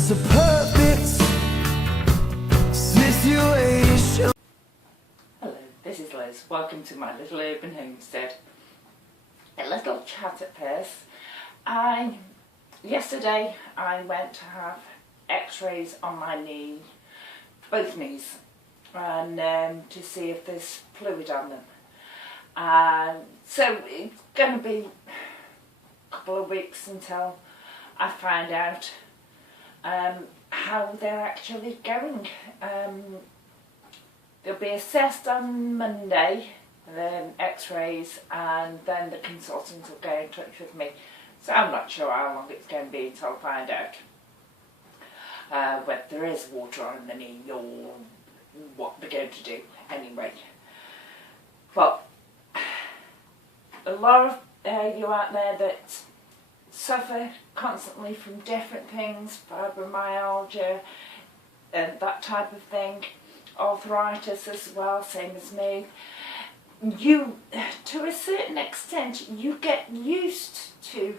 just a perfect situation. Hello, this is Liz. Welcome to my little urban homestead. A little chat at first. Yesterday I went to have x-rays on my knee, both knees, and to see if there's fluid on them. So it's going to be a couple of weeks until I find out how they're actually going. They'll be assessed on Monday, then x-rays, and then the consultant will get in touch with me. So I'm not sure how long it's going to be until I find out whether there is water on the knee or what they're going to do anyway. Well, a lot of you out there that suffer constantly from different things, fibromyalgia and that type of thing, arthritis as well, same as me. You, to a certain extent, you get used to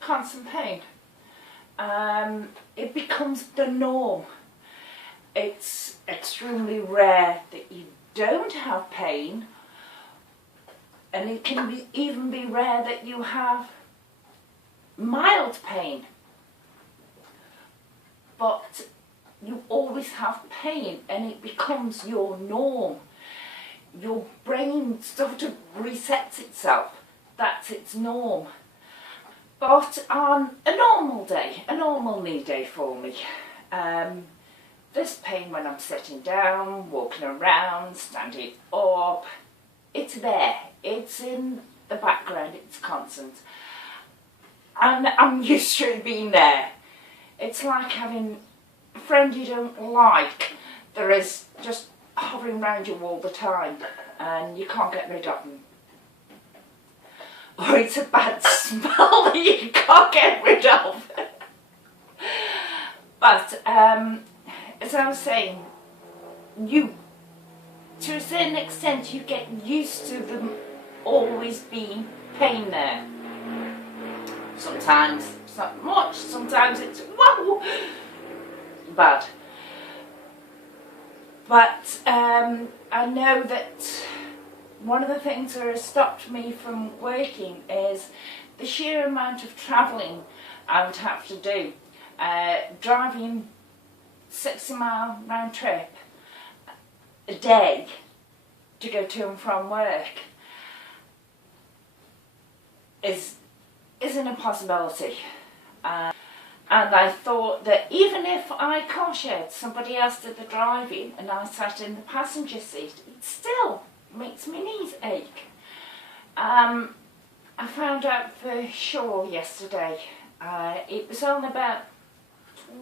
constant pain. It becomes the norm. It's extremely rare that you don't have pain, and it can even be rare that you have mild pain. But you always have pain, and it becomes your norm. Your brain sort of resets itself. That's its norm. But on a normal day, a normal knee day for me, this pain when I'm sitting down, walking around, standing up, it's there. It's in the background, it's constant. And I'm used to it being there. It's like having a friend you don't like that is just hovering around you all the time and you can't get rid of them. Or it's a bad smell that you can't get rid of. But as I was saying, you, to a certain extent, you get used to them always being pain there. Sometimes it's not much, sometimes it's whoa, bad. But I know that one of the things that has stopped me from working is the sheer amount of travelling I would have to do. Driving 60-mile round trip a day to go to and from work is an impossibility. And I thought that even if I car shared, somebody else did the driving and I sat in the passenger seat, it still makes my knees ache. I found out for sure yesterday. It was only about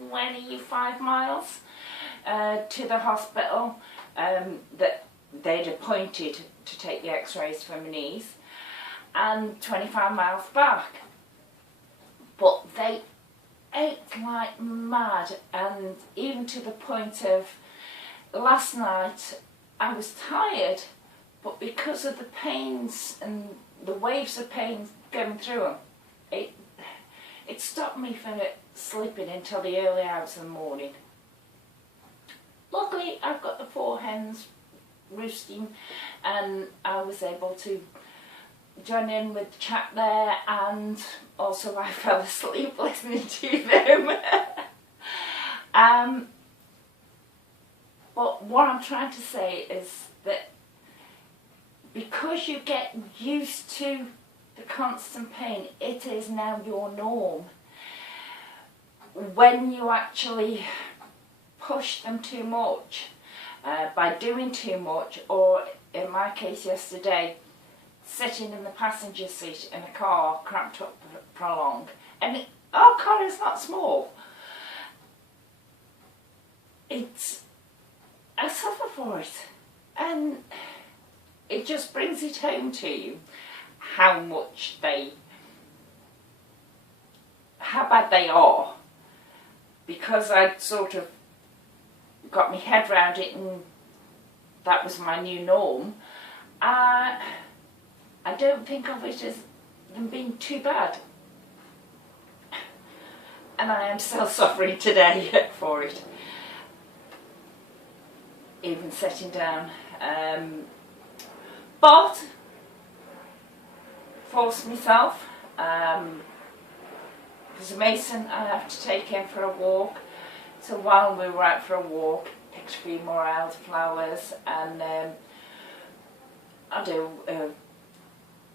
25 miles to the hospital that they'd appointed to take the x-rays for my knees, and 25 miles back. But they ached like mad, and even to the point of last night I was tired, but because of the pains and the waves of pain going through them, it stopped me from sleeping until the early hours of the morning. Luckily I've got the 4 hens roosting and I was able to join in with the chat there, and also I fell asleep listening to them. But what I'm trying to say is that because you get used to the constant pain, it is now your norm. When you actually push them too much, by doing too much, or in my case yesterday, sitting in the passenger seat in a car cramped up for long, and our car is not small. I suffer for it, and it just brings it home to you how bad they are, because I'd sort of got my head around it and that was my new norm. I don't think of it as them being too bad. and I am still suffering today for it. Even sitting down. But forced myself, because Mason, I have to take him for a walk. So while we were out for a walk, picked a few more elderflowers, and I do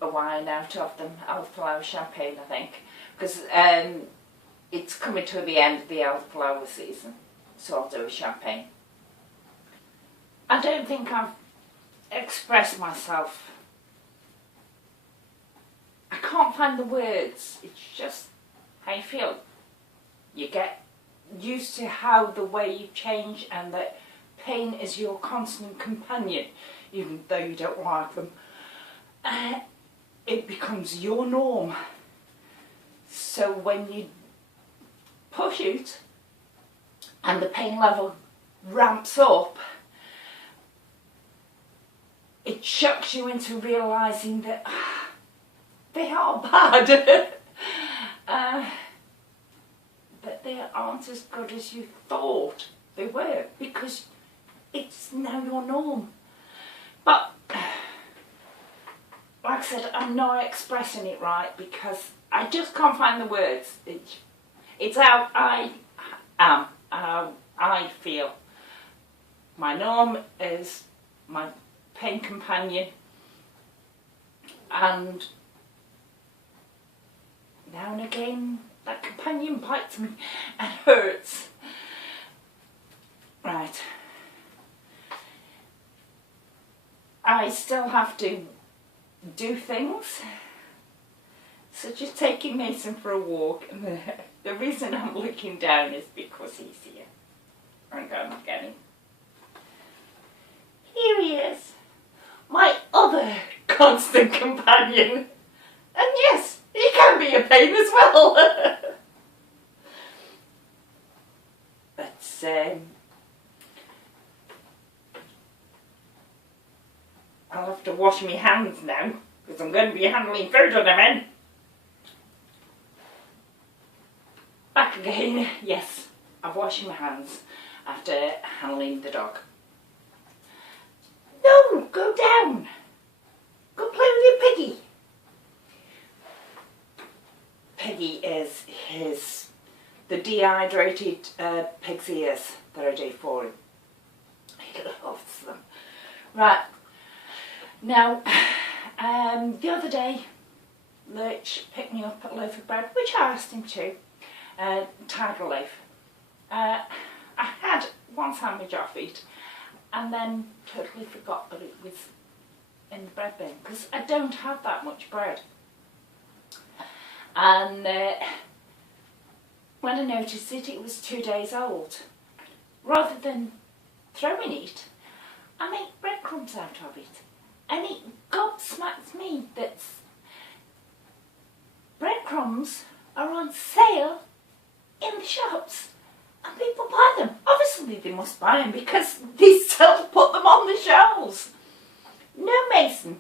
a wine out of them, elderflower champagne, I think, because it's coming to the end of the elderflower season, so I'll do a champagne. I don't think I've expressed myself. I can't find the words. It's just how you feel. You get used to how the way you change, and that pain is your constant companion, even though you don't like them. It becomes your norm. So when you push it and the pain level ramps up, it shocks you into realising that they are bad. But they aren't as good as you thought they were, because it's now your norm. But like I said, I'm not expressing it right because I just can't find the words. It's how I am, how I feel. My norm is my pain companion, and now and again that companion bites me and hurts. Right. I still have to do things, such as taking Mason for a walk, and the reason I'm looking down is because he's here. I'm going to get him. Here he is, my other constant companion. And yes, he can be a pain as well. But I'll have to wash my hands now, because I'm going to be handling food on them in. Back again. Yes, I've washed my hands after handling the dog. No, go down. Go play with your piggy. Piggy is the dehydrated pig's ears that I do for him. He loves them. Right. Now, the other day, Lurch picked me up a loaf of bread, which I asked him to, tiger loaf. I had one sandwich off it, and then totally forgot that it was in the bread bin, because I don't have that much bread. And when I noticed it was 2 days old. Rather than throwing it, I make breadcrumbs out of it. And it gobsmacks me that breadcrumbs are on sale in the shops and people buy them. Obviously they must buy them because they still put them on the shelves. No, Mason.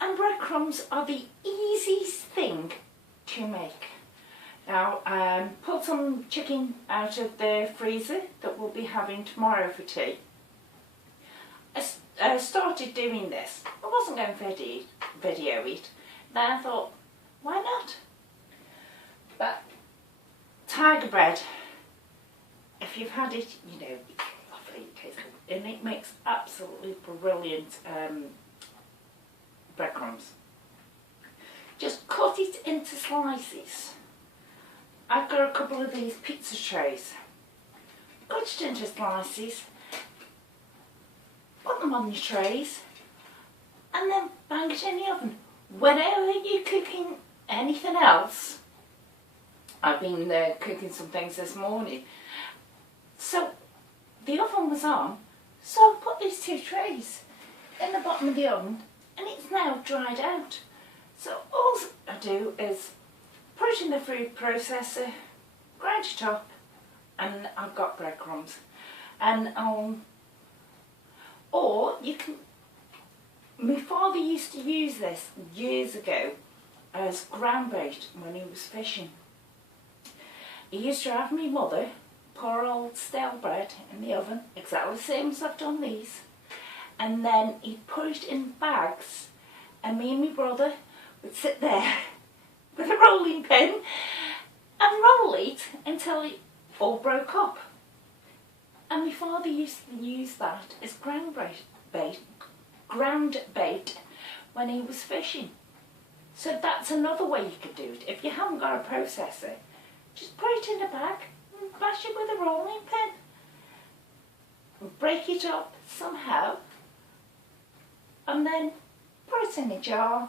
And breadcrumbs are the easiest thing to make. Now, pulled some chicken out of the freezer that we'll be having tomorrow for tea. I started doing this. I wasn't going to video it. Then I thought, why not? But tiger bread, if you've had it, you know, it's lovely, it tastes good, and it makes absolutely brilliant breadcrumbs. Just cut it into slices. I've got a couple of these pizza trays. Cut it into slices, put them on your trays, and then bang it in the oven. Whenever you're cooking anything else, I've been cooking some things this morning, so the oven was on, so I put these 2 trays in the bottom of the oven, and it's now dried out. So all I do is put it in the food processor, grind it up, and I've got breadcrumbs. And or you can, my father used to use this years ago as ground bait when he was fishing. he used to have my mother pour old stale bread in the oven, exactly the same as I've done these, and then he'd put it in bags, and me and my brother would sit there with a rolling pin and roll it until it all broke up. And my father used to use that as ground bait when he was fishing. So that's another way you could do it. If you haven't got a processor, just put it in a bag and bash it with a rolling pin. Break it up somehow and then put it in a jar.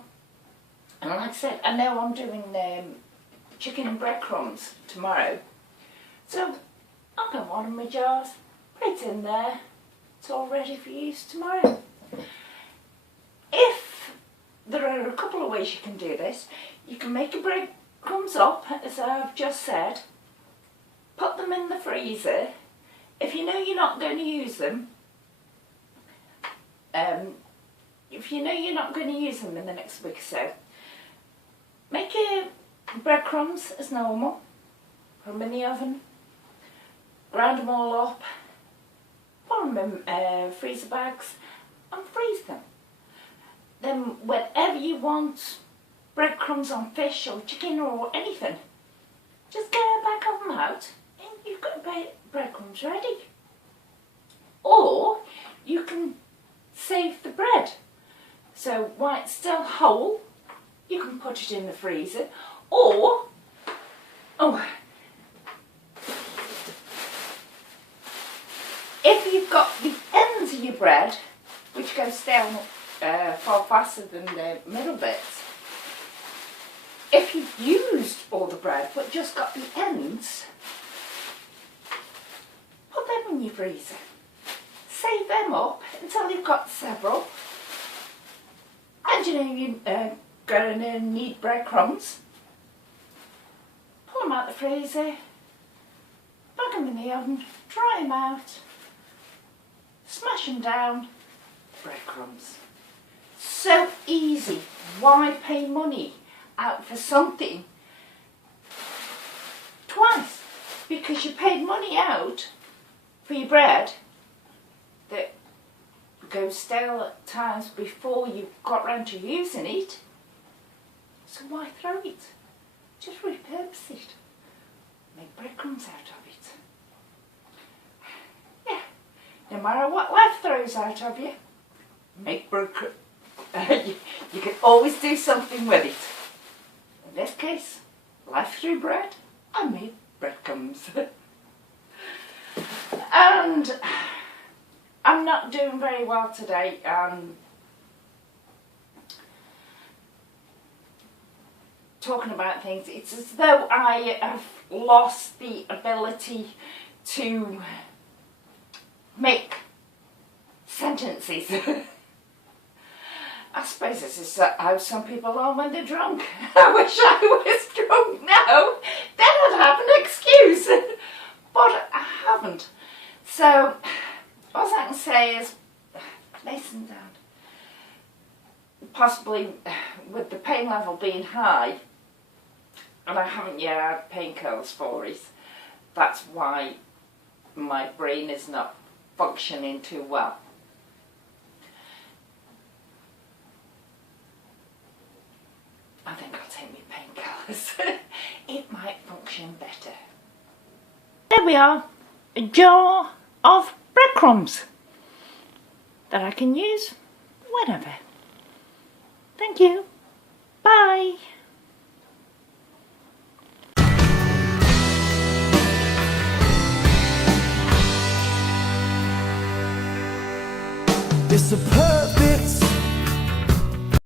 And like I said, I know I'm doing chicken and breadcrumbs tomorrow. So I'll get one of my jars, put it in there. It's all ready for use tomorrow. If there are a couple of ways you can do this, you can make your breadcrumbs up, as I've just said, put them in the freezer. If you know you're not going to use them, in the next week or so, make your breadcrumbs as normal, put them in the oven, grind them all up, put them in freezer bags and freeze them. Then whenever you want breadcrumbs on fish or chicken or anything, just get a bag of them out and you've got breadcrumbs ready. Or you can save the bread. So while it's still whole, you can put it in the freezer. Or, if you've got the ends of your bread, which goes down far faster than the middle bits, if you've used all the bread but just got the ends, put them in your freezer. Save them up until you've got several. And you know you're going to need breadcrumbs. Pull them out the freezer, plug them in the oven, dry them out, smash them down, breadcrumbs. So easy. Why pay money out for something twice? Because you paid money out for your bread that goes stale at times before you got round to using it. So why throw it? Just repurpose it. Make breadcrumbs out of it. Yeah. No matter what life throws out of you, make breadcrumbs. You can always do something with it. In this case, life threw bread. I made breadcrumbs. And I'm not doing very well today. Talking about things, it's as though I have lost the ability to make sentences. I suppose this is how some people are when they're drunk. I wish I was drunk now, then I'd have an excuse. But I haven't. So all I can say is, listen down. Possibly with the pain level being high, and I haven't yet had painkillers for it, that's why my brain is not functioning too well. I think I'll take my painkillers. It might function better. There we are, a jar of breadcrumbs that I can use whenever. Thank you. Bye. It's a